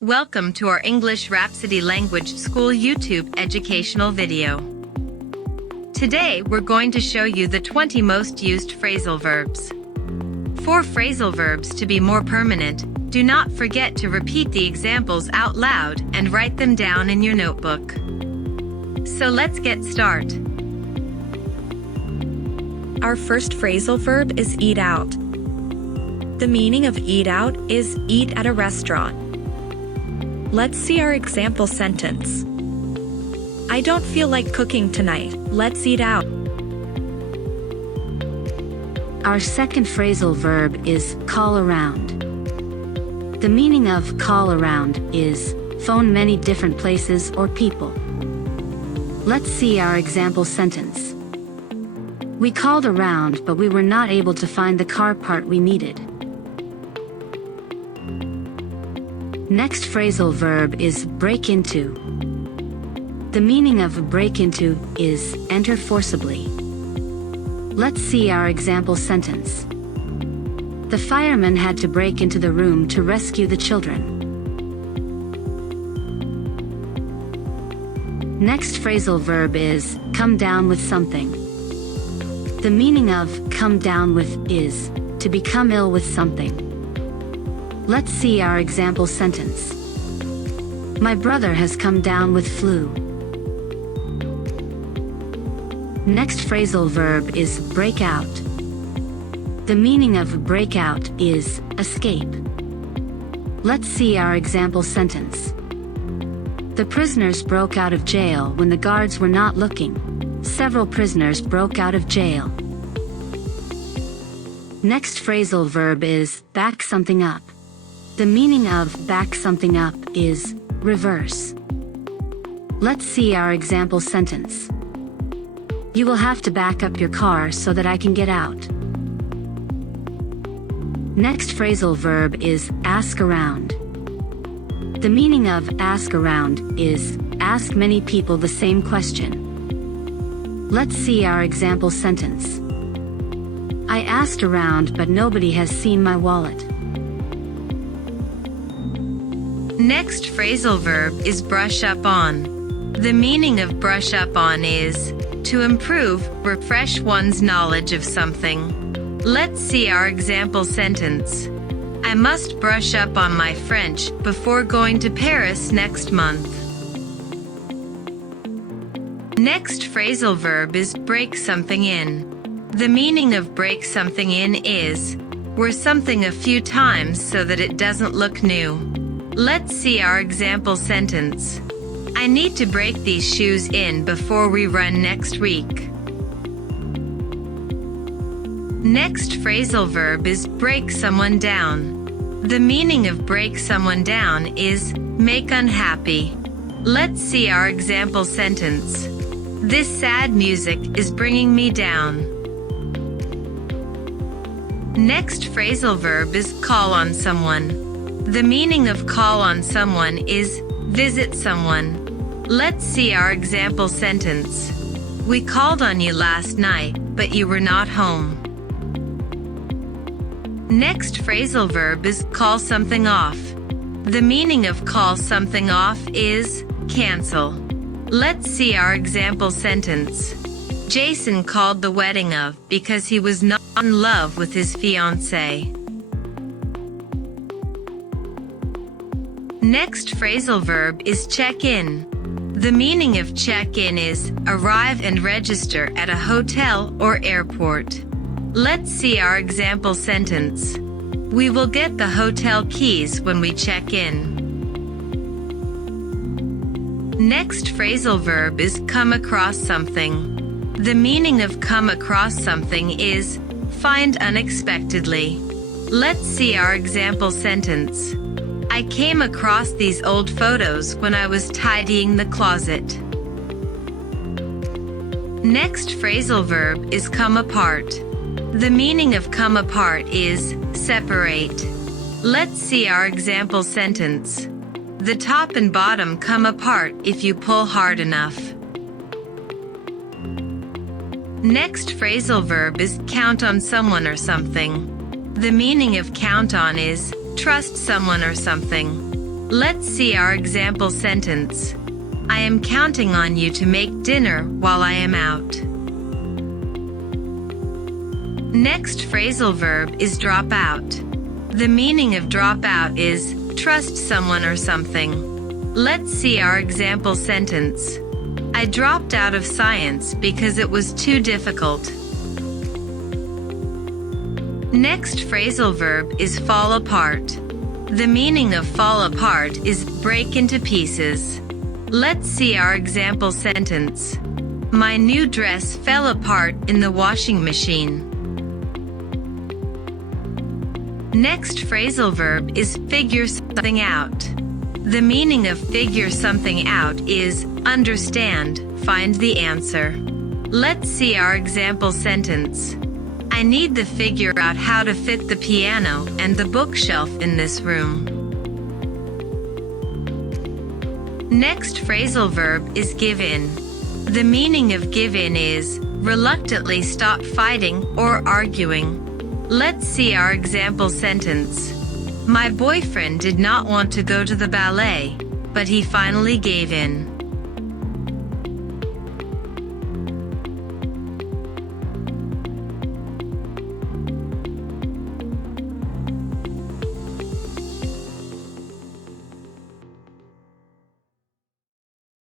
Welcome to our English Rhapsody Language School YouTube educational video. Today we're going to show you the 20 most used phrasal verbs. For phrasal verbs to be more permanent, do not forget to repeat the examples out loud and write them down in your notebook. So let's get started. Our first phrasal verb is eat out. The meaning of eat out is eat at a restaurant. Let's see our example sentence. I don't feel like cooking tonight. Let's eat out. Our second phrasal verb is call around. The meaning of call around is phone many different places or people. Let's see our example sentence. We called around, but we were not able to find the car part we needed. Next phrasal verb is break into. The meaning of break into is enter forcibly. Let's see our example sentence. The firemen had to break into the room to rescue the children. Next phrasal verb is come down with something. The meaning of come down with is to become ill with something. Let's see our example sentence. My brother has come down with flu. Next phrasal verb is break out. The meaning of break out is escape. Let's see our example sentence. The prisoners broke out of jail when the guards were not looking. Several prisoners broke out of jail. Next phrasal verb is back something up. The meaning of back something up is reverse. Let's see our example sentence. You will have to back up your car so that I can get out. Next phrasal verb is ask around. The meaning of ask around is ask many people the same question. Let's see our example sentence. I asked around, but nobody has seen my wallet. Next phrasal verb is brush up on. The meaning of brush up on is to improve, refresh one's knowledge of something. Let's see our example sentence. I must brush up on my French before going to Paris next month. Next phrasal verb is break something in. The meaning of break something in is wear something a few times so that it doesn't look new. Let's see our example sentence. I need to break these shoes in before we run next week. Next phrasal verb is break someone down. The meaning of break someone down is make unhappy. Let's see our example sentence. This sad music is bringing me down. Next phrasal verb is call on someone. The meaning of call on someone is visit someone. Let's see our example sentence. We called on you last night, but you were not home. Next phrasal verb is call something off. The meaning of call something off is cancel. Let's see our example sentence. Jason called the wedding off because he was not in love with his fiancée. Next phrasal verb is check in. The meaning of check in is arrive and register at a hotel or airport. Let's see our example sentence. We will get the hotel keys when we check in. Next phrasal verb is come across something. The meaning of come across something is find unexpectedly. Let's see our example sentence. I came across these old photos when I was tidying the closet. Next phrasal verb is come apart. The meaning of come apart is separate. Let's see our example sentence. The top and bottom come apart if you pull hard enough. Next phrasal verb is count on someone or something. The meaning of count on is trust someone or something. Let's see our example sentence. I am counting on you to make dinner while I am out. Next phrasal verb is drop out. The meaning of drop out is trust someone or something. Let's see our example sentence. I dropped out of science because it was too difficult. Next phrasal verb is fall apart. The meaning of fall apart is break into pieces. Let's see our example sentence. My new dress fell apart in the washing machine. Next phrasal verb is figure something out. The meaning of figure something out is understand, find the answer. Let's see our example sentence. I need to figure out how to fit the piano and the bookshelf in this room. Next phrasal verb is give in. The meaning of give in is reluctantly stop fighting or arguing. Let's see our example sentence. My boyfriend did not want to go to the ballet, but he finally gave in.